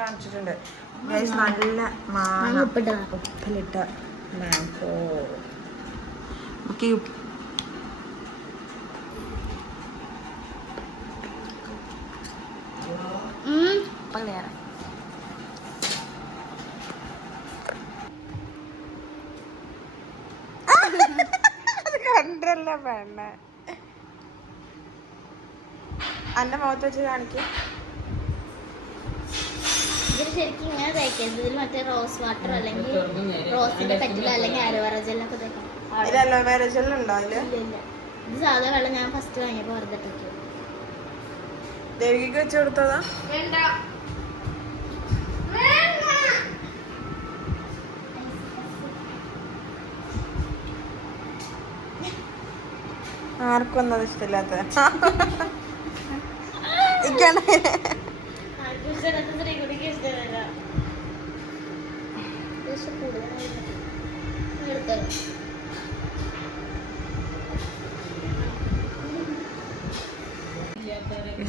കാണിച്ചിട്ടുണ്ട് നല്ല മാങ്ങ ഉപ്പിലിട്ട മാംഗോ. ഓക്കെ, കണ്ടല്ല വേണ്ട അന്റെ മുഖത്ത് വെച്ച് കാണിക്കും. ശരിക്കും ഇങ്ങനെ തേക്കരുത്. ഇതിൽ മറ്റേ റോസ് വാട്ടർ അല്ലെങ്കിൽ റോസിന്റെ പെറ്റില അല്ലെങ്കിൽ അലോവേറ ജെല്ലൊക്കെ തേക്കാം. അലോവേറ ജെല്ലുണ്ടോ അതില്? ഇല്ല, ഇത് സാധാ വെള്ളം ഞാൻ ഫസ്റ്റ് വാങ്ങിയപ്പോ വെറുതെ ഇട്ടു. ദേവിക്ക് വെച്ച് കൊടുത്തതാ? വേണ്ട, ആർക്കൊന്നും അത് ഇഷ്ടമില്ലാത്ത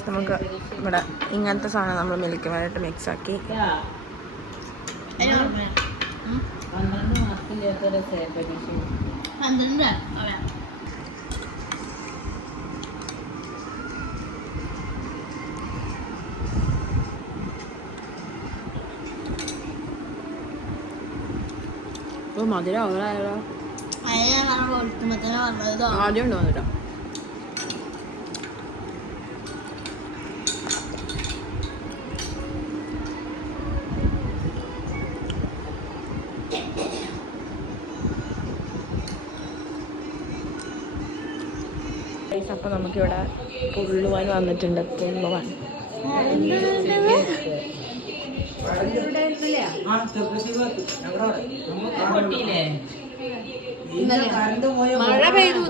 നമുക്ക് ഇവിടെ ഇങ്ങനത്തെ സാധനം നമ്മൾ മിൽക്ക് വേണ്ടിട്ട് മിക്സ് ആക്കി മധുരം അവരായാലോ ആദ്യം ഉണ്ടോ വന്നിട്ടോ. അപ്പൊ നമുക്കിവിടെ പുള്ളുവാൻ വന്നിട്ടുണ്ട്. പുള്ളുവാൻ മഴ പെയ്തു.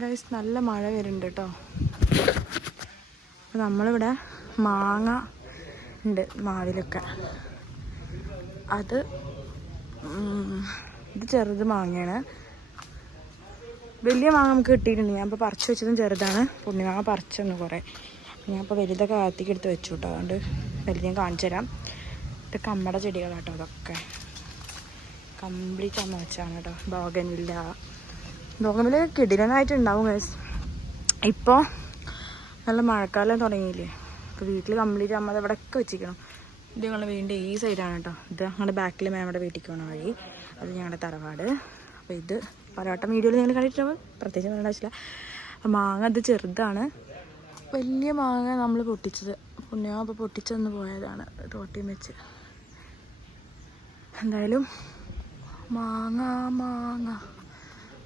ഗൈസ്, നല്ല മഴ വരുന്നുണ്ട് കേട്ടോ. അപ്പം നമ്മളിവിടെ മാങ്ങ ഉണ്ട് മാവിലൊക്കെ. ഇത് ചെറുത് മാങ്ങയാണ്. വലിയ മാങ്ങ നമുക്ക് കിട്ടിയിട്ടുണ്ട്. ഞാൻ ഇപ്പോൾ പറിച്ച് വെച്ചതും ചെറുതാണ്. പുണ്യമാങ്ങ പറിച്ചൊന്ന് കുറേ. ഞാൻ ഇപ്പോൾ വലുതൊക്കെ കാത്തിക്ക് എടുത്ത് വെച്ചു കേട്ടോ. അതുകൊണ്ട് വലുത് ഞാൻ കാണിച്ചു തരാം. ഇത് കമ്മട ചെടികളാട്ടോ. അതൊക്കെ കംപ്ലീറ്റ് അമ്മ വെച്ചാണ് കേട്ടോ. ബോഗൻവില്ല കിടിലനായിട്ടുണ്ടാവും ഗൈസ്. ഇപ്പോൾ നല്ല മഴക്കാലം തുടങ്ങിയില്ലേ. അപ്പോൾ വീട്ടിൽ കംപ്ലീറ്റ് അമ്മ ഇവിടെയൊക്കെ വെച്ചിരിക്കണം. ഇത് ഞങ്ങൾ വീണ്ടും ഈ സൈഡാണ് കേട്ടോ. ഇത് ഞങ്ങളുടെ ബാക്കിൽ മേമയുടെ വീട്ടിലേക്ക് പോകണ വഴി. അത് ഞങ്ങളുടെ തറവാട്. അപ്പോൾ ഇത് പലവട്ടം വീഡിയോയിൽ നിങ്ങൾ കണ്ടിട്ടുണ്ടാവും, പ്രത്യേകിച്ച് പറയേണ്ട ആവശ്യമില്ല. മാങ്ങ ഇത് ചെറുതാണ്. വലിയ മാങ്ങ നമ്മൾ പൊട്ടിച്ചത് പുണ്യം അപ്പോൾ പൊട്ടിച്ചൊന്ന് പോയതാണ് തോട്ടിയും വെച്ച്. എന്തായാലും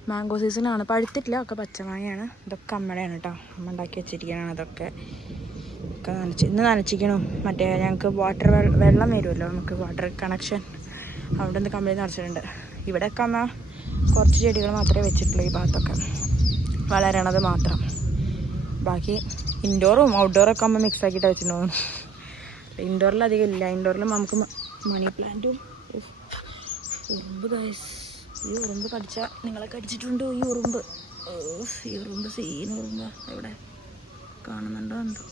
മാംഗോ സീസണാണ്. പഴുത്തിട്ടില്ല, ഒക്കെ പച്ചമാങ്ങയാണ്. ഇതൊക്കെ അമ്മയുടെയാണ് കേട്ടോ. അമ്മ ഉണ്ടാക്കി വെച്ചിരിക്കുകയാണ്. അതൊക്കെ ഇന്ന് നനച്ചിക്കണം. മറ്റേ ഞങ്ങൾക്ക് വാട്ടർ വെള്ളം വരുമല്ലോ, നമുക്ക് വാട്ടർ കണക്ഷൻ അവിടെ നിന്ന് കംപ്ലീറ്റ് നിറച്ചിട്ടുണ്ട്. ഇവിടെയൊക്കെ അമ്മ കുറച്ച് ചെടികൾ മാത്രമേ വെച്ചിട്ടുള്ളൂ. ഈ ഭാഗത്തൊക്കെ വളരണത് മാത്രം. ബാക്കി ഇൻഡോറും ഔട്ട്ഡോറൊക്കെ അമ്മ മിക്സ് ആക്കിയിട്ട് വെച്ചിട്ടുണ്ടോ. ഇൻഡോറിൽ അധികം ഇല്ല. ഇൻഡോറിൽ നമുക്ക് മണി പ്ലാന്റും ഉറുമ്പ് ഗൈസ്. ഈ ഉറുമ്പ് കടിച്ചാൽ നിങ്ങളെ കടിച്ചിട്ടുണ്ടോ? ഈ ഉറുമ്പ് സീൻ ഉറുമ്പ് എവിടെ കാണുന്നുണ്ടോ എന്തോ.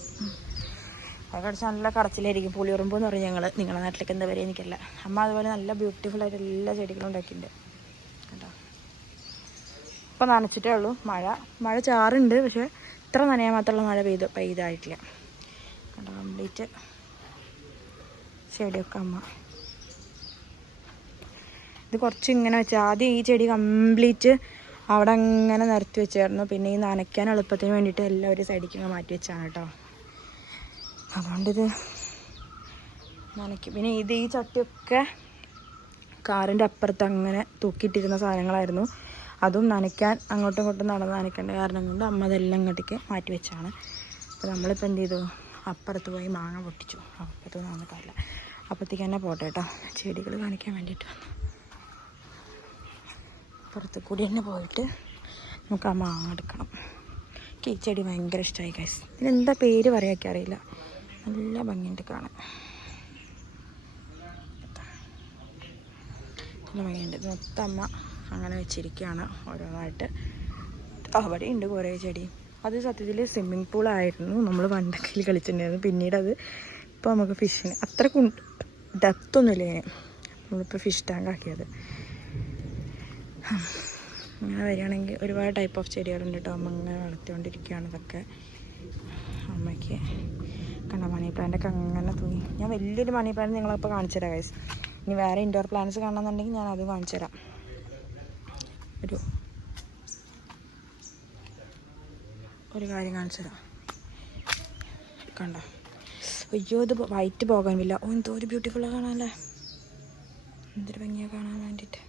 അത് കടിച്ചാൽ നല്ല കടച്ചിലായിരിക്കും. പുളി ഉറുമ്പ് എന്ന് പറയും ഞങ്ങൾ. നിങ്ങളുടെ നാട്ടിലേക്ക് എന്താ പറയുക എനിക്കല്ല. അമ്മ അതുപോലെ നല്ല ബ്യൂട്ടിഫുൾ ആയിട്ട് എല്ലാ ചെടികളും ഉണ്ടാക്കിയിട്ടുണ്ട് കേട്ടോ. ഇപ്പം നനച്ചിട്ടേ ഉള്ളൂ. മഴ ചാറുണ്ട്, പക്ഷേ ഇത്ര നനയാൻ മാത്രമുള്ള മഴ പെയ്തായിട്ടില്ല കേട്ടോ. കംപ്ലീറ്റ് ചെടിയൊക്കെ അമ്മ ഇത് കുറച്ച് ഇങ്ങനെ വെച്ചാൽ ആദ്യം ഈ ചെടി കംപ്ലീറ്റ് അവിടെ അങ്ങനെ നിരത്തി വെച്ചായിരുന്നു. പിന്നെ ഈ നനയ്ക്കാൻ എളുപ്പത്തിന് വേണ്ടിയിട്ട് എല്ലാം ഒരു സൈഡിലേക്ക് മാറ്റി വെച്ചാണ് കേട്ടോ. അതുകൊണ്ടിത് നനയ്ക്കും. പിന്നെ ഈ ചട്ടിയൊക്കെ കാറിൻ്റെ അപ്പുറത്ത് അങ്ങനെ തൂക്കിയിട്ടിരുന്ന സാധനങ്ങളായിരുന്നു. അതും നനയ്ക്കാൻ അങ്ങോട്ടും ഇങ്ങോട്ടും നടന്ന് നനയ്ക്കേണ്ട കാരണം കൊണ്ട് അമ്മ അതെല്ലാം ഇങ്ങോട്ടേക്ക് മാറ്റി വെച്ചാണ്. അപ്പോൾ നമ്മളിപ്പോൾ എന്ത് ചെയ്തു, അപ്പുറത്ത് പോയി മാങ്ങ പൊട്ടിച്ചു. അപ്പുറത്ത് നടന്നിട്ടില്ല. അപ്പോഴത്തേക്ക് തന്നെ പോട്ടെ കേട്ടോ. ചെടികൾ കാണിക്കാൻ വേണ്ടിയിട്ട് വന്നു. പുറത്ത് കൂടി തന്നെ പോയിട്ട് നമുക്ക് ആ മാങ്ങ എടുക്കണം. എനിക്ക് ഈ ചെടി ഭയങ്കര ഇഷ്ടമായി ഗൈസ്. ഇതിനെന്താ പേര് പറയാനൊക്കെ അറിയില്ല. നല്ല ഭംഗിയുണ്ട് കാണാൻ. നല്ല ഭംഗിയുണ്ട്. മൊത്തം അമ്മ അങ്ങനെ വെച്ചിരിക്കുകയാണ് ഓരോന്നായിട്ട്. അവിടെ ഉണ്ട് കുറേ ചെടി. അത് സത്യത്തിൽ സ്വിമ്മിങ് പൂളായിരുന്നു. നമ്മൾ പണ്ടൊക്കെ കളിച്ചിട്ടുണ്ടായിരുന്നു. പിന്നീട് അത് ഇപ്പോൾ നമുക്ക് ഫിഷിന് അത്ര ഡെപ്തൊന്നുമില്ല ഇതിന്. നമ്മളിപ്പോൾ ഫിഷ് ടാങ്ക് ആക്കിയത്. അങ്ങനെ വരികയാണെങ്കിൽ ഒരുപാട് ടൈപ്പ് ഓഫ് ചെടികളുണ്ട് കേട്ടോ. അമ്മ അങ്ങനെ വളർത്തിക്കൊണ്ടിരിക്കുകയാണ് ഇതൊക്കെ. അമ്മയ്ക്ക് കണ്ട മണി പ്ലാന്റൊക്കെ അങ്ങനെ തൂങ്ങി. ഞാൻ വലിയൊരു മണി പ്ലാന്റ് നിങ്ങളപ്പോൾ കാണിച്ചു തരാം ഗൈസ്. ഇനി വേറെ ഇൻഡോർ പ്ലാന്റ്സ് കാണണമെന്നുണ്ടെങ്കിൽ ഞാൻ അത് കാണിച്ചു തരാം. ഒരു കാര്യം കാണിച്ചു തരാം. കണ്ടോ? അയ്യോ, ഇത് വൈറ്റ് പോകാനില്ല. ഓ, എന്തോ ഒരു ബ്യൂട്ടിഫുള്ളാണ് കാണാനല്ലേ. എന്തൊരു ഭംഗിയാണ് കാണാൻ വേണ്ടിയിട്ട്.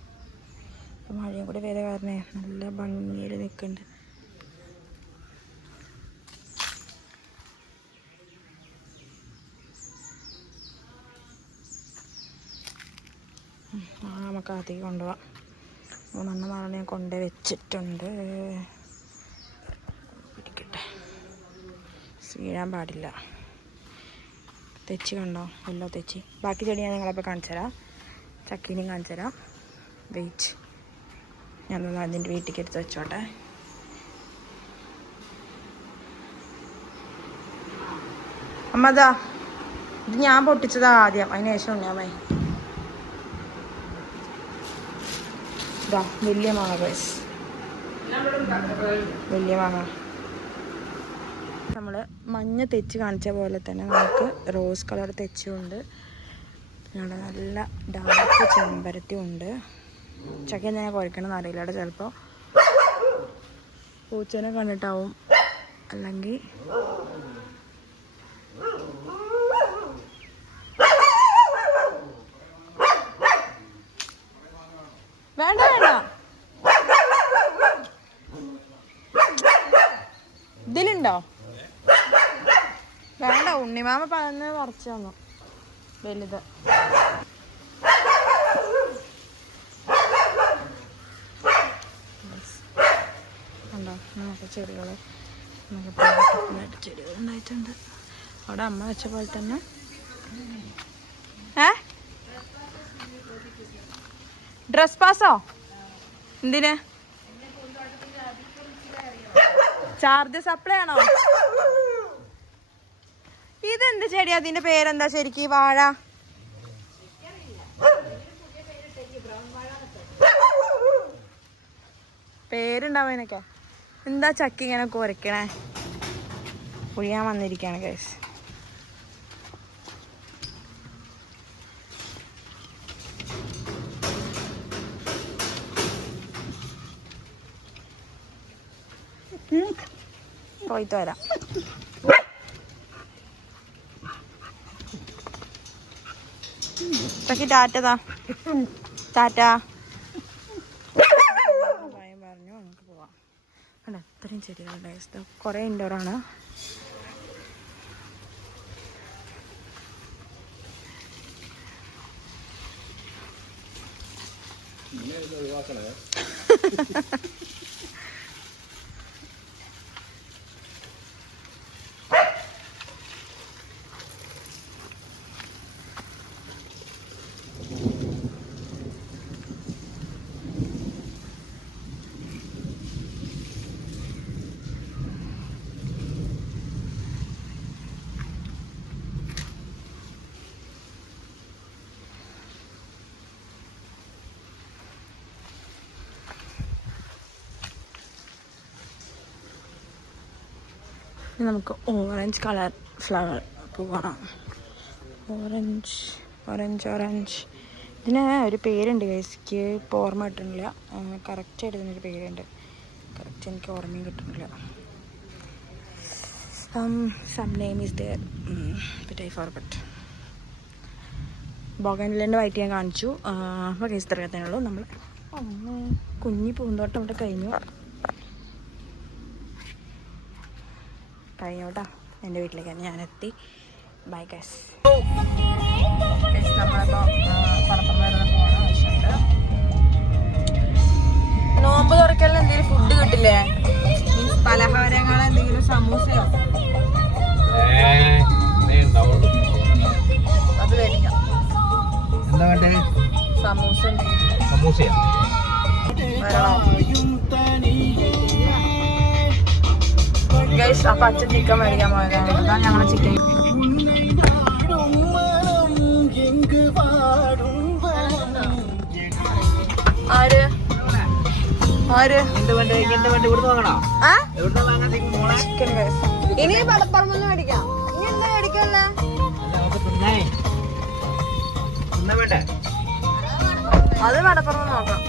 ഇപ്പം മഴയും കൂടി വേറെ കാരണേ നല്ല ഭംഗിയിൽ നിൽക്കുന്നുണ്ട്. നമുക്ക് അധികം കൊണ്ടുപോകാം. 3 മാറി ഞാൻ കൊണ്ട് വെച്ചിട്ടുണ്ട്. പിടിക്കട്ടെ, വീഴാൻ പാടില്ല. തെച്ചി കണ്ടോ? എല്ലോ തെച്ചി. ബാക്കി ചെടി ഞാൻ നിങ്ങളപ്പോൾ കാണിച്ചു തരാം. ചക്കീനെയും കാണിച്ചു തരാം. വെയിറ്റ്, ഞാനൊന്ന് അതിൻ്റെ വീട്ടിലേക്ക് എടുത്ത് വെച്ചോട്ടെ. അമ്മതാ, ഇത് ഞാൻ പൊട്ടിച്ചതാ ആദ്യം, അതിന് ശേഷം ഉണ്ണാമേ. ഇതാ വലിയ മാങ്ങ ഗൈസ്, വലിയ മാങ്ങ. നമ്മൾ മഞ്ഞ തെച്ച് കാണിച്ച പോലെ തന്നെ നമുക്ക് റോസ് കളർ തെച്ചുണ്ട്. ഞങ്ങളുടെ നല്ല ഡാർക്ക് ചെമ്പരത്തി ഉണ്ട്. ചക്ക എന്തിനാ കുഴക്കണമെന്ന് അറിയില്ല അവിടെ. ചിലപ്പോൾ പൂച്ചനെ കണ്ടിട്ടാവും, അല്ലെങ്കിൽ വേണ്ട വേണ്ട, ഇതിലുണ്ടോ? വേണ്ട, ഉണ്ണിമാമ പറഞ്ഞ് പറിച്ചു തന്നു വലുത്. ഉണ്ടോ? നമുക്ക് ചെടികൾ, നമുക്ക് ചെടികൾ ഉണ്ടായിട്ടുണ്ട്. അവിടെ അമ്മ വെച്ച പോലെ തന്നെ. Dress Passoa? എന്തിന്? ചാർജ് സപ്ലൈ ആണോ? ഇതെന്ത് ചെടി? അതിന്റെ പേരെന്താ ശരിക്ക്? വാഴ? പേരുണ്ടാവും ഇതിനൊക്കെ. എന്താ ചക്ക ഇങ്ങനെ കുരക്കണേ? പുഴിയാൻ വന്നിരിക്കുകയാണ് ഗൈസ്. പോയിട്ട് വരാം. ചക്കി ടാറ്റതാ, ടാറ്റ പറഞ്ഞു. നമുക്ക് പോവാം. അല്ല, അത്രയും ചെടികളുണ്ട്. കുറേ ഇൻഡോറാണ്. നമുക്ക് ഓറഞ്ച് കളർ ഫ്ലവർ പോകണം. ഓറഞ്ച് ഇതിന് ഒരു പേരുണ്ട് ഗൈസ്ക്ക്, ഇപ്പോൾ ഓർമ്മ കിട്ടുന്നില്ല. കറക്റ്റായിട്ട് ഇതിനൊരു പേരുണ്ട്. കറക്റ്റ് എനിക്ക് ഓർമ്മയും കിട്ടുന്നില്ല. Some name is there, but I forgot. ബോഗൻവില്ലേൻ്റെ വൈറ്റ് ഞാൻ കാണിച്ചു. അപ്പോൾ ഗൈസ് ഇത്രയത്തേനുള്ളൂ. നമ്മൾ കുഞ്ഞി പൂന്തോട്ടം ഇവിടെ കഴിഞ്ഞു കേട്ടോ. എൻ്റെ വീട്ടിലേക്കാണ് ഞാനെത്തി. Bye guys. നമ്മളിപ്പോൾ പണപ്പുറം വരുന്ന പോകണം ആവശ്യമുണ്ട്. നോമ്പ് തുറക്കലിന് എന്തെങ്കിലും ഫുഡ് കിട്ടില്ലേ? മീൻസ് പലഹാരങ്ങൾ എന്തെങ്കിലും സമൂസയോ അത് മേടിക്കാം. എന്താ വേണ്ടേ? സമൂസ സമൂസയാ? ഗൈസ് അപ്പൊ അച്ഛൻ ചിക്കൻ മേടിക്കാൻ പോയതാണ്. ഞങ്ങളെ ചിക്കൻ ആര് ആര് ചിക്കൻ ഗൈസ്. ഇനി പടപ്പറമ്പ് മേടിക്കാം. ഇനി എന്താ മേടിക്കല്ലേ? അത് പടപ്പറമ്പ് നോക്കാം.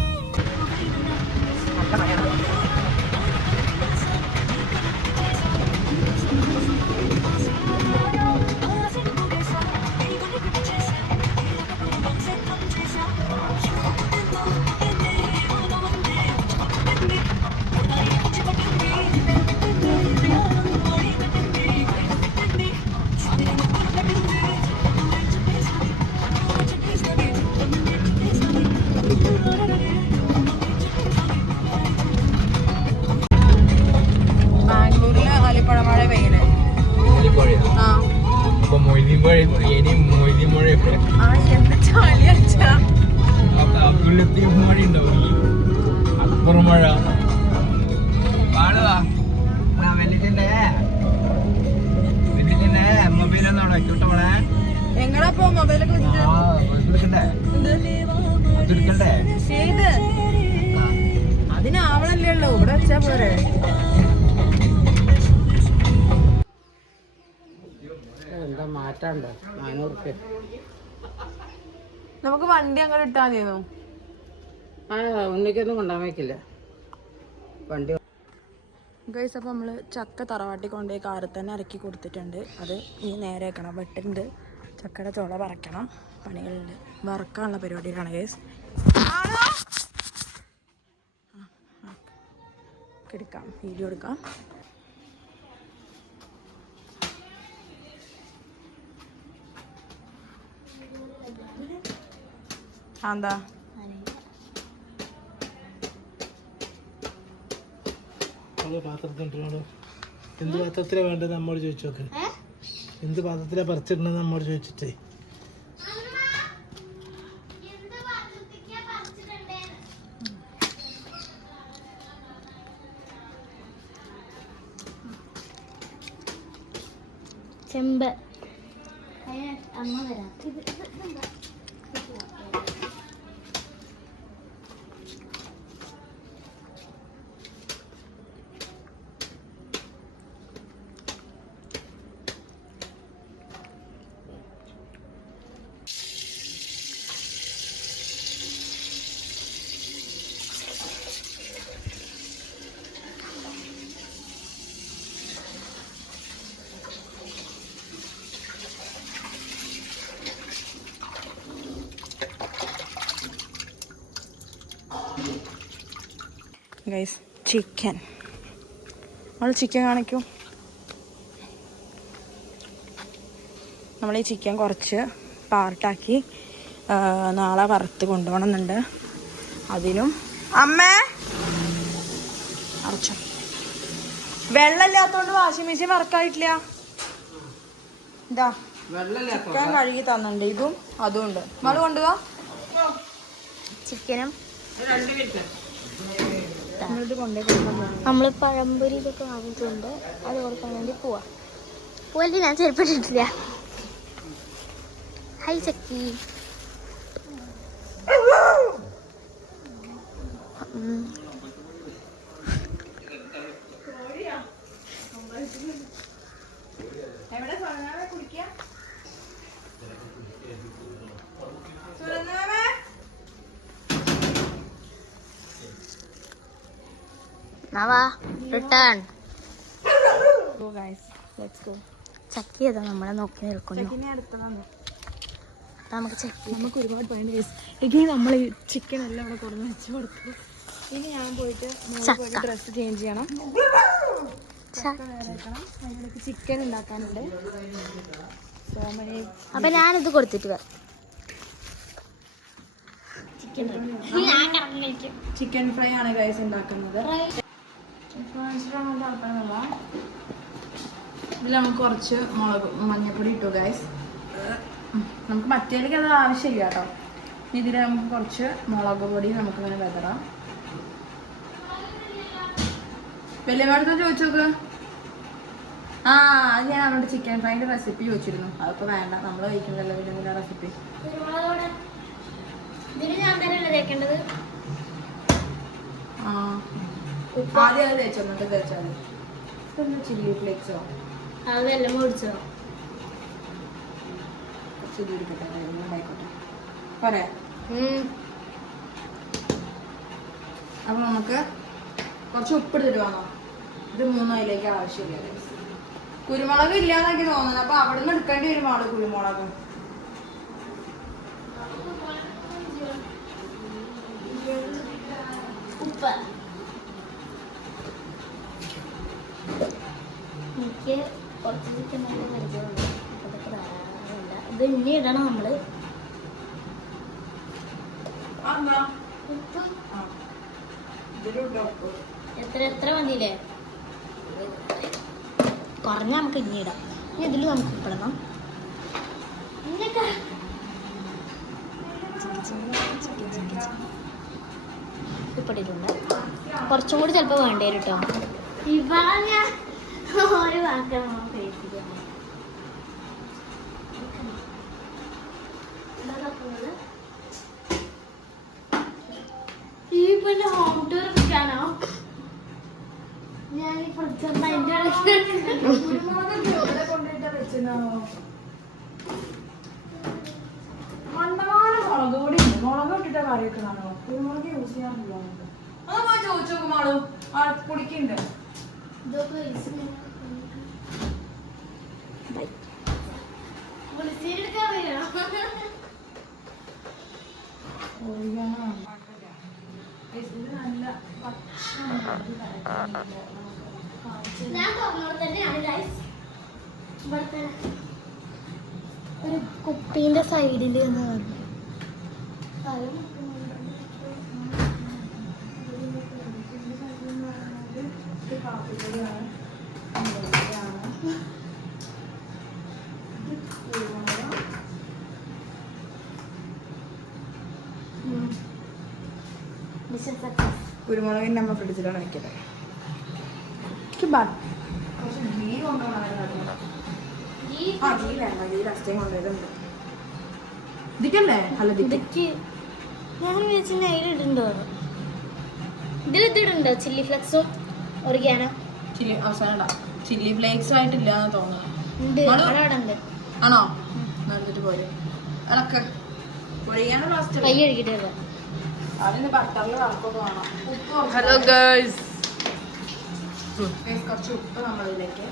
ബാംഗ്ലൂരില് ആലിപ്പഴമഴ പെയ്യണേ. ആ എന്താ ചളി അച്ഛാ. മഴ മൊബൈലൊന്നാണോ ക്യൂട്ടോളെ? എങ്ങടാ മൊബൈലൊക്കെ വെച്ചിട്ട് ഏത് അതിനാവണല്ലേ ഉള്ളൂ. ഇവിടെ വെച്ചാ പോരെ. എന്താ മാറ്റാണ്ടോ? 400 റുപ്യ. നമുക്ക് വണ്ടി അങ്ങോട്ട് ഇട്ടാ മതിയോ? ഉണ്ണിക്കൊന്നും കൊണ്ടാൻ വയ്ക്കില്ല വണ്ടി. ഗൈസ് അപ്പോൾ നമ്മൾ ചക്ക തറവാട്ടി കൊണ്ടുപോയി കാറിൽ തന്നെ ഇറക്കി കൊടുത്തിട്ടുണ്ട്. അത് ഇനി നേരെ വെക്കണം. വെട്ടുണ്ട് ചക്കയുടെ ചോള പറക്കണം. പണികളുണ്ട്. വറക്കാനുള്ള പരിപാടിയിലാണ് ഗൈസ്. എടുക്കാം വീഡിയോ എടുക്കാം. എന്താ പാത്രത്തിലിട്ടോ? എന്ത് പാത്രത്തിലാ വേണ്ടത് നമ്മോട് ചോദിച്ചോക്ക്. എന്ത് പാത്രത്തിലാ പറിച്ചിടണത് നമ്മോട് ചോദിച്ചിട്ടേ. ചെമ്പ് അമ്മ വരാം. ഗൈസ് ചിക്കൻ നമ്മൾ ചിക്കൻ കാണിക്കും. നമ്മൾ ഈ ചിക്കൻ കുറച്ച് പാർട്ടാക്കി നാളെ വറുത്ത് കൊണ്ടുപോകണമെന്നുണ്ട്. അതിനും അമ്മേ അറച്ചോ വെള്ളമില്ലാത്തോണ്ട് വാഷിംഗ് മെഷീൻ വർക്കായിട്ടില്ല. ഇതാ ചിക്കൻ കഴുകി തന്നിട്ടുണ്ട്. ഇതും അതും ഉണ്ട്. നമ്മൾ കൊണ്ടുപോവാ ചിക്കനും നമ്മൾ പഴംപൊരി ഇതൊക്കെ വാങ്ങിയിട്ടുണ്ട്. അത് കൊടുക്കാൻ വേണ്ടി പോവല്ലേ. ഞാൻ ചെരുപ്പിട്ടിട്ടില്ല. ഹൈ ചക്കി. റിട്ടേൺ ചക്കി ഏതാ നമ്മളെ നോക്കി നിൽക്കുന്നു. നമുക്ക് ചക്കി നമുക്ക് ഒരുപാട് പണിയുണ്ട് ഗൈസ്. ഇനി നമ്മൾ ഈ ചിക്കൻ എല്ലാം ഇവിടെ കൊടുന്ന് വെച്ച് കൊടുത്തു. ഇനി ഞാൻ പോയിട്ട് ഡ്രസ്സ് ചേഞ്ച് ചെയ്യണം. ചക്ക വേറെ വെക്കണം. അതിനിടയ്ക്ക് ചിക്കൻ ഉണ്ടാക്കാനുണ്ട്. So many. അപ്പൊ ഞാനിത് കൊടുത്തിട്ട് വരാം. ചിക്കൻ ഫ്രൈ ആണ് ഗൈസ് ഉണ്ടാക്കുന്നത്. ഇതിൽ നമുക്ക് കുറച്ച് മഞ്ഞപ്പൊടി ഇട്ടു ഗൈസ്. നമുക്ക് മറ്റേലേക്ക് അത് ആവശ്യമില്ല കേട്ടോ. ഇതിൽ നമുക്ക് കുറച്ച് മുളക് പൊടി നമുക്കിങ്ങനെ വെതറാം. വലിയമ്മടുത്ത് ചോദിച്ചു നോക്ക്. അത് ഞാൻ നമ്മുടെ ചിക്കൻ ഫ്രൈൻ്റെ റെസിപ്പി ചോദിച്ചിരുന്നു. അതിപ്പോൾ വേണ്ട, നമ്മൾ കഴിക്കുന്നതല്ല വലിയ റെസിപ്പി. ഞാൻ തന്നെയല്ലേ തേക്കേണ്ടത്? ആദ്യം അത് തേച്ചോ, എന്നിട്ട് തേച്ചാൽ മതി. ചില്ലി ഫ്ലേക്സോ അതെല്ലാം മേടിച്ചോ? ചില്ലി എടുക്കട്ടെ, ആയിക്കോട്ടെ പോരെ. അപ്പം നമുക്ക് കുറച്ച് ഉപ്പെടുത്തിട്ട് വാങ്ങാം. ഇത് 3 അതിലേക്ക് ആവശ്യമില്ല. കുരുമുളക് ഇല്ലാന്നൊക്കെ തോന്നുന്നത്. അപ്പൊ അവിടെ നിന്ന് എടുക്കേണ്ടി വരും കുരുമുളക്. ഉപ്പ് എനിക്ക് കുറച്ച് ചിക്കൻ പരിചയമുണ്ട്. അതൊക്കെ ധാരാളമില്ല. ഇത് ഇനി ഇടണം നമ്മള്. ഉപ്പ് എത്ര മതിയില്ലേ? കുറഞ്ഞ നമുക്ക് ഇനി ഇടാം. ഇനി ഇതിൽ നമുക്ക് ഉപ്പിടണം. ഉപ്പിട്ടിട്ടുണ്ട്. കുറച്ചും കൂടി ചിലപ്പോൾ വേണ്ടി വരും കേട്ടോ. ഒരു വാക്കം ഈ പിന്നെ ഹോം ടൂർ എടുക്കാനോ? ഞാൻ മുളക് പൊടി മുളക് ഇട്ടിട്ട് കറി വെക്കണോ? കുരുമുളക് യൂസ് ചെയ്യാറില്ല. അതൊക്കെ ചോദിച്ചു നോക്കും മാളു. പൊടിക്കുണ്ട്. ഒരു കുപ്പീന്റെ സൈഡില് കുരുമുളകിന് നമ്മൾ ഫ്രിഡ്ജിലാണ് വെക്കുന്നത്. ഗീ കൊണ്ടുപോകണം. ഗീ വേണ്ട, ഗീ ലാസ്റ്റ് കൊണ്ടുപോയതുണ്ട്. ഇതിക്കല്ലേ? അല്ല ഇതൊക്കെ ഞാൻ വിചാരിച്ചു അതിലിടുണ്ടോ. ഇതിലിട്ടുണ്ടോ ചില്ലി ഫ്ലെക്സും ഒറിഗാനോ? ചില്ലി അവസാനം ചില്ലി ഫ്ലേക്സ് ആയിട്ടില്ല എന്ന് തോന്നുന്നു. ഉണ്ട്, അവിടെ ഉണ്ട്. ആണോ? എടുത്തിട്ട് പോരെ. ഇളക്ക് പൊഴിയാണ് ലാസ്റ്റ്. കൈ കഴുകിട്ട് വരാം. അതിന് ബട്ടറിൽ വറക്കൊക്കെ വേണം. ഉപ്പ് ഹലോ ഗൈസ്, കുറച്ച് ഉപ്പ് നമ്മളിതിലേക്ക്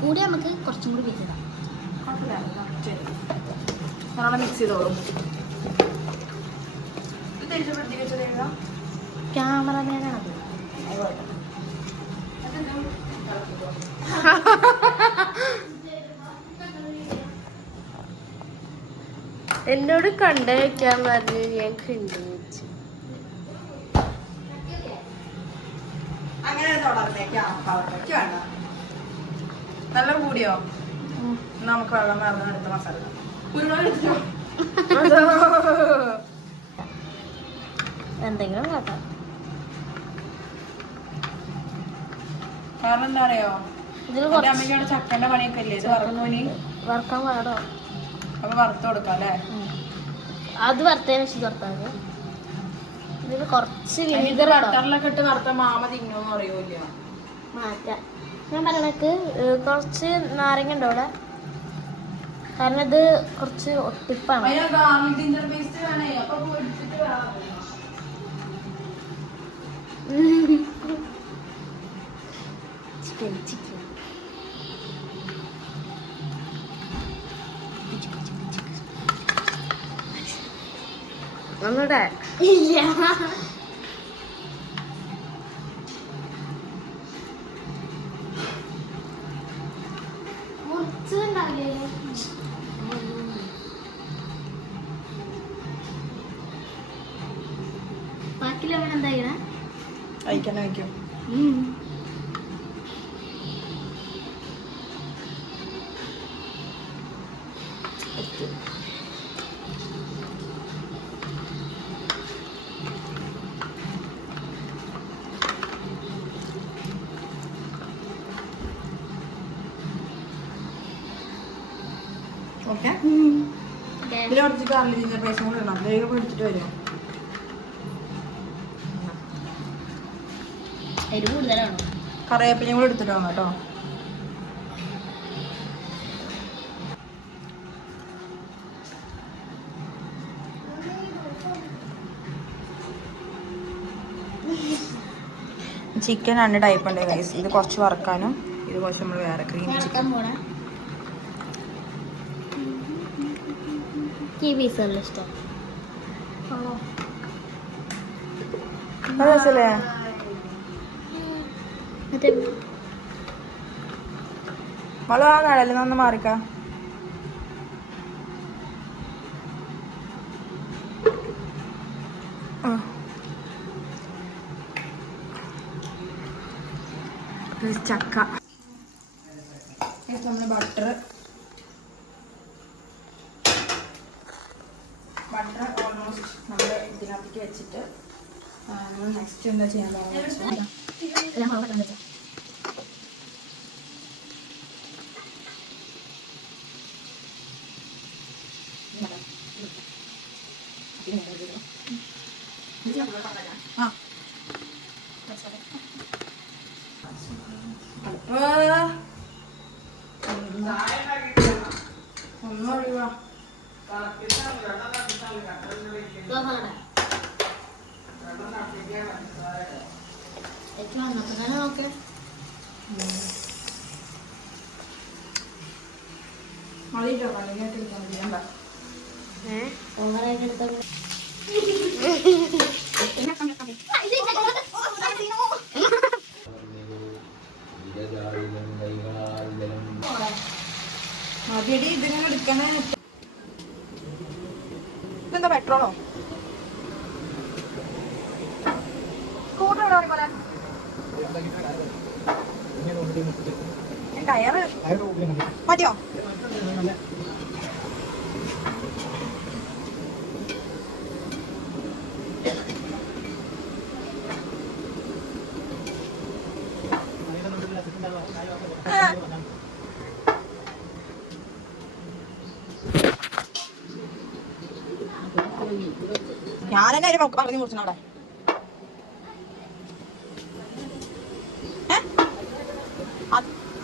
കൂടി നമുക്ക് കുറച്ചും കൂടി വെച്ചിടാം. മിക്സ് ചെയ്തോളും. തിരിച്ച് ഫ്രിഡ്ജിൽ വെച്ചത് ക്യാമറമാനാണത്. എന്നോട് കണ്ടു വെക്കാൻ പറഞ്ഞു. ഞാൻ കണ്ടു വെച്ചു. അങ്ങനെ തുടർന്നേക്ക് വേണ്ട. നല്ല കൂടിയോ? നമുക്ക് വെള്ളം മറന്ന് അടുത്ത മസാല കുരുമുളക് എന്തെങ്കിലും കാട്ടാം. കാരണം എന്താ അറിയോ, ഇതിൽ അമ്മയ്ക്കവിടെ ചക്കന്റെ പണിയൊക്കെ ഇല്ലേ? ഇത് വറക്കുന്നോനി വറുക്കാൻ പാടോ? അപ്പൊ വറുത്ത് കൊടുക്കാം അല്ലേ? അത് വറുത്തതിന് വെച്ച് വറുത്താൽ ഇതിൽ കുറച്ച് വിനീഗർ ബട്ടറിലൊക്കെ ഇട്ട് വറുത്ത മാമ തിന്നോന്ന് അറിയൂല. മാറ്റാം. ഞാൻ പറയണക്ക് കുറച്ച് നാരങ്ങ ഉണ്ടോ അവിടെ? കാരണം ഇത് കുറച്ച് ഒട്ടിപ്പാണ്. ചിക്കൻ ചിക്കൻ ഒന്നൂടെ ഇല്ല. ബാക്കിൽ അവൻ എന്താ ചെയ്യണേ? കഴിക്കാൻ വയ്ക്കും. ഓക്കെ, ഇതിൽ കുറച്ച് ഗാർലിക് ജിഞ്ചർ പേസ്റ്റ് കൂടെ ഇടണം. വേഗം എടുത്തിട്ട് വരും. എരിവ് കൂടുതലാണോ? കറിവേപ്പിലയും കൂടെ എടുത്തിട്ട് വാങ്ങാം കേട്ടോ. ചിക്കൻ 2 ടൈപ്പ് ഉണ്ട് ഗൈസ്. ഇത് കുറച്ച് വറക്കാനും ഇത് കുറച്ച് നമ്മൾ വേറെ ക്രീം ചിക്കൻ. ഈ പീസുള്ള ഇഷ്ടം. രസല്ലേ? മള ആ നടല് നന്ന് മാറിക്ക. ചക്ക നമ്മൾ ബട്ടർ ഓൾമോസ്റ്റ് നമ്മൾ ഇതിനകത്തേക്ക് വെച്ചിട്ട് നമ്മൾ നെക്സ്റ്റ് എന്താ ചെയ്യാൻ പോകുന്നത്? ഒന്നും ഒഴിവാ. നോക്കേ മതിട്ടോ, കണ്ണിനായിട്ട് എടുക്കാൻ ചെയ്യാൻ പറ. ഓവറായിട്ട് എടുത്ത മതിയടി, ഇതിങ്ങനെ എടുക്കണേ. ഇതെന്താ പെട്രോളോ? സ്കൂട്ടർ പോലെ ടയറ് മതിയോ? ഞാനെന്നെ ഒരു പറഞ്ഞു കുറിച്ചു അവിടെ.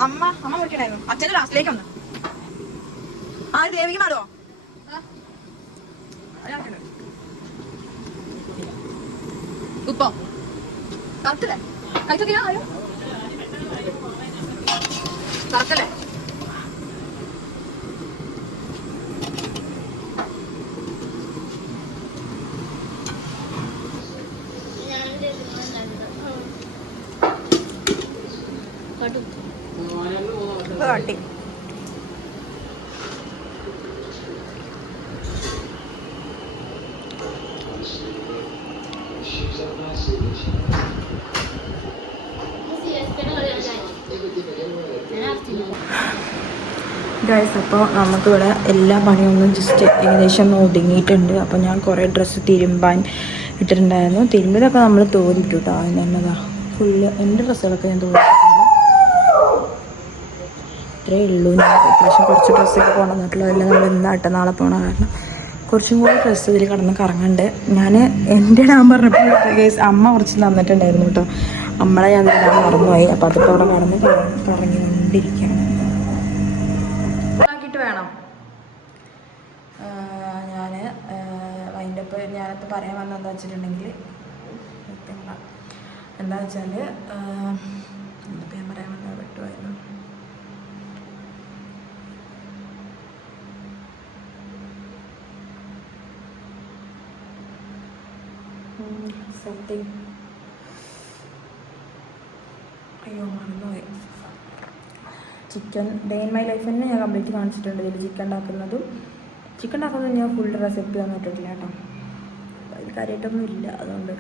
അമ്മ വിളിക്കണായിരുന്നു. അച്ഛൻ്റെ ലാസ്റ്റിലേക്ക് വന്നു. ആ ദേവിക്ക് മാറുമോ? ഉപ്പോ കറക്റ്റല്ലേ? കഴിച്ചോക്കിയാ ആയോ? കറക്റ്റല്ലേ? കാട്ടി ഗൈസ്. അപ്പോൾ നമുക്കിവിടെ എല്ലാ പണിയൊന്നും ജസ്റ്റ് ഏകദേശം ഒന്ന് ഒതുങ്ങിയിട്ടുണ്ട്. അപ്പോൾ ഞാൻ കുറേ ഡ്രസ്സ് തിരുമ്പാൻ ഇട്ടിട്ടുണ്ടായിരുന്നു. തിരുമ്പിലൊക്കെ നമ്മൾ തോന്നിട്ടു കേട്ടോ. എന്നതാ ഫുള്ള് എൻ്റെ ഡ്രസ്സുകളൊക്കെ ഞാൻ തോന്നിയിട്ടുണ്ട്. ഇത്രയേ ഉള്ളൂ. ഞാൻ അത്യാവശ്യം കുറച്ച് ഡ്രസ്സൊക്കെ കൊണ്ടുവന്നിട്ടുള്ളൂ. എല്ലാം നമ്മൾ ഇന്നായിട്ട് നാളെ പോകണം. കാരണം കുറച്ചും കൂടി ഡ്രസ്സ് ഇതിൽ കിടന്ന് കറങ്ങുന്നുണ്ട്. ഞാൻ പറഞ്ഞപ്പോൾ ഗൈസ് അമ്മ കുറച്ച് തന്നിട്ടുണ്ടായിരുന്നു കേട്ടോ. നമ്മളെ ഞാൻ ഇടാൻ മറന്നുപോയി. അപ്പോൾ അതൊക്കെ അവിടെ കടന്ന് കറങ്ങിക്കൊണ്ടിരിക്കുകയാണ്. ആക്കിയിട്ട് വേണം ഞാൻ അതിൻ്റെ ഇപ്പോൾ ഞാനിപ്പോൾ പറയാൻ വന്നത് എന്താ വെച്ചിട്ടുണ്ടെങ്കിൽ എന്താ വെച്ചാൽ എന്തിപ്പോൾ ഞാൻ പറയാൻ വന്നത് പറ്റുമായിരുന്നു. സംതിങ് അയ്യോ മറന്നുപോയി. Chicken day in my life തന്നെ ഞാൻ കംപ്ലീറ്റ് കാണിച്ചിട്ടുണ്ട്. ഇതിൽ ചിക്കൻ ഉണ്ടാക്കുന്നതും ഞാൻ ഫുൾ റെസിപ്പി ഒന്നും ഇട്ടിട്ടില്ല കേട്ടോ. അതിൽ കാര്യമായിട്ടൊന്നും ഇല്ല. അതുകൊണ്ട്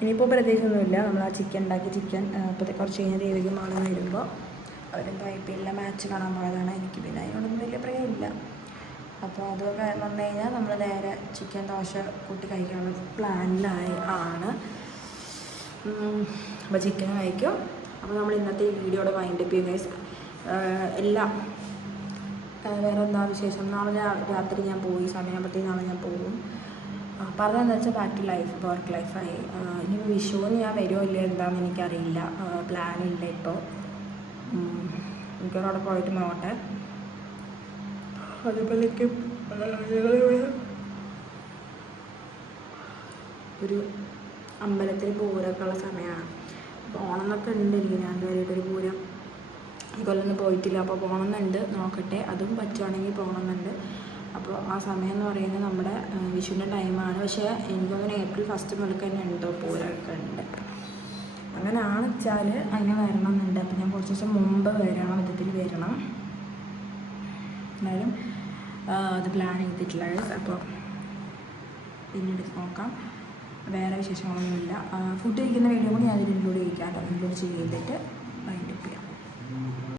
ഇനിയിപ്പോൾ പ്രത്യേകിച്ചൊന്നുമില്ല. നമ്മൾ ആ ചിക്കൻ ഉണ്ടാക്കി ചിക്കൻ ഇപ്പോൾ കുറച്ച് കഴിഞ്ഞാൽ ദേവിക മാള് വരുമ്പോൾ അവരെന്തോ IPL മാച്ച് കാണാൻ പോയതാണ്. എനിക്ക് പിന്നെ അതിനോടൊന്നും വലിയ പ്രിയമില്ല. അപ്പോൾ അത് വന്നു കഴിഞ്ഞാൽ നമ്മൾ നേരെ ചിക്കൻ ദോശ കൂട്ടി കഴിക്കാനുള്ള പ്ലാനിലായി ആണ്. അപ്പോൾ ചിക്കൻ കഴിക്കും. അപ്പോൾ നമ്മൾ ഇന്നത്തെ ഈ വീഡിയോയുടെ വൈൻഡപ്പ് ചെയ്യും ഗൈസ്. എല്ലാം വേറെ എന്താ വിശേഷം? നാളെ രാത്രി ഞാൻ പോയി, സമയമാകുമ്പോഴത്തേക്ക് നാളെ ഞാൻ പോകും. പറഞ്ഞതെന്ന് വെച്ചാൽ ബാക്ക് ടു ലൈഫ്, വർക്ക് ലൈഫായി. ഇനിയിപ്പോൾ വിഷുവിന് ഞാൻ വരുമോ ഇല്ല എന്താണെന്ന് എനിക്കറിയില്ല. പ്ലാനില്ല ഇപ്പോൾ. എനിക്കവിടെ പോയിട്ട് നോട്ടെ. അതുപോലേക്കും ഒരു അമ്പലത്തിൽ പൂരമൊക്കെ ഉള്ള സമയമാണ്. അപ്പോൾ ഓണമെന്നൊക്കെ ഉണ്ട്. എനിക്ക് ഞാൻ ഇതുവരെയായിട്ടൊരു പൂരം ഈ കൊല്ലൊന്നും പോയിട്ടില്ല. അപ്പോൾ പോകണമെന്നുണ്ട്, നോക്കട്ടെ. അതും പറ്റുവാണെങ്കിൽ പോകണമെന്നുണ്ട്. അപ്പോൾ ആ സമയം എന്ന് പറയുന്നത് നമ്മുടെ വിഷുവിൻ്റെ ടൈമാണ്. പക്ഷേ എനിക്കൊന്നും ഏപ്രിൽ 1 മുതൽക്ക് തന്നെ ഉണ്ടോ പൂരമൊക്കെ ഉണ്ട്. അങ്ങനെയാണ് വെച്ചാൽ അതിന് വരണമെന്നുണ്ട്. അപ്പോൾ ഞാൻ കുറച്ച് ദിവസം മുമ്പ് വരണം, വിധത്തിൽ വരണം. എന്തായാലും അത് പ്ലാൻ ചെയ്തിട്ടില്ല. അപ്പോൾ പിന്നീട് നോക്കാം. വേറെ വിശേഷങ്ങളൊന്നുമില്ല. ഫുഡ് കഴിക്കുന്ന വീഡിയോ കൂടി ഞാൻ ഇതിൽ ഇൻക്ലൂഡ് ചെയ്യിക്കാം. ഇൻക്ലൂഡ് ചെയ്തിട്ട് വൈൻഡപ്പ് ചെയ്യാം.